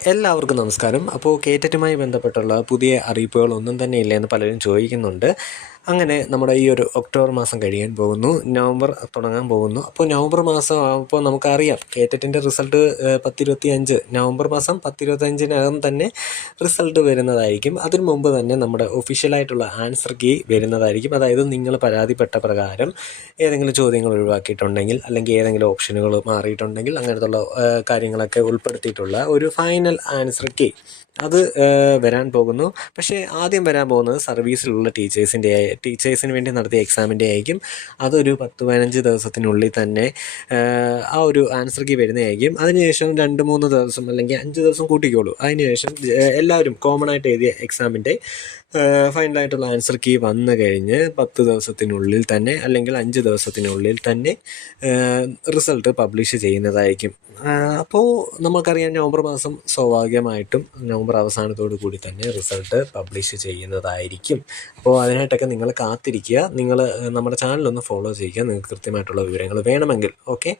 എല്ലാവർക്കും നമസ്കാരം. അപ്പോൾ കേറ്ററ്റുമായി ബന്ധപ്പെട്ടുള്ള പുതിയ അറിയിപ്പുകളൊന്നും തന്നെ ഇല്ലയെന്ന് പലരും ചോദിക്കുന്നുണ്ട്. അങ്ങനെ നമ്മുടെ ഈ ഒരു ഒക്ടോബർ മാസം കഴിയാൻ പോകുന്നു, നവംബർ തുടങ്ങാൻ പോകുന്നു. അപ്പോൾ നവംബർ മാസം ആകുമ്പോൾ നമുക്കറിയാം കേറ്ററ്റിൻ്റെ റിസൾട്ട് 10-25 നവംബർ മാസം 10-25 തന്നെ റിസൾട്ട് വരുന്നതായിരിക്കും. അതിനു മുമ്പ് തന്നെ നമ്മുടെ ഒഫീഷ്യലായിട്ടുള്ള ആൻസർ കീ വരുന്നതായിരിക്കും. അതായത് നിങ്ങൾ പരാതിപ്പെട്ട പ്രകാരം ഏതെങ്കിലും ചോദ്യങ്ങൾ ഒഴിവാക്കിയിട്ടുണ്ടെങ്കിൽ, അല്ലെങ്കിൽ ഏതെങ്കിലും ഓപ്ഷനുകൾ മാറിയിട്ടുണ്ടെങ്കിൽ, അങ്ങനത്തുള്ള കാര്യങ്ങളൊക്കെ ഉൾപ്പെടുത്തിയിട്ടുള്ള ഒരു ഫൈനൽ ആൻസർ കീ അത് വരാൻ പോകുന്നു. പക്ഷേ ആദ്യം വരാൻ പോകുന്നത് സർവീസിലുള്ള ടീച്ചേഴ്സിന് വേണ്ടി നടത്തിയ എക്സാമിൻ്റെ ആയിരിക്കും. അതൊരു 10-15 ദിവസത്തിനുള്ളിൽ തന്നെ ആ ഒരു ആൻസർ കീ വരുന്നതായിരിക്കും. അതിനുശേഷം 2-3 ദിവസം അല്ലെങ്കിൽ 5 ദിവസം കൂട്ടിക്കോളൂ. അതിനുശേഷം എല്ലാവരും കോമൺ ആയിട്ട് എഴുതിയ എക്സാമിൻ്റെ ഫൈനലായിട്ടുള്ള ആൻസർ കീ വന്നു കഴിഞ്ഞ് 10 ദിവസത്തിനുള്ളിൽ തന്നെ അല്ലെങ്കിൽ 5 ദിവസത്തിനുള്ളിൽ തന്നെ റിസൾട്ട് പബ്ലിഷ് ചെയ്യുന്നതായിരിക്കും. അപ്പോൾ നമുക്കറിയാം നവംബർ മാസം സ്വാഭാവികമായിട്ടും നവംബർ അവസാനത്തോടു കൂടി തന്നെ റിസൾട്ട് പബ്ലിഷ് ചെയ്യുന്നതായിരിക്കും. അപ്പോൾ അതിനായിട്ടൊക്കെ നിങ്ങൾ കാത്തിരിക്കുക. നിങ്ങൾ നമ്മുടെ ചാനലൊന്ന് ഫോളോ ചെയ്യുക, നിങ്ങൾക്ക് കൃത്യമായിട്ടുള്ള വിവരങ്ങൾ വേണമെങ്കിൽ. ഓക്കെ.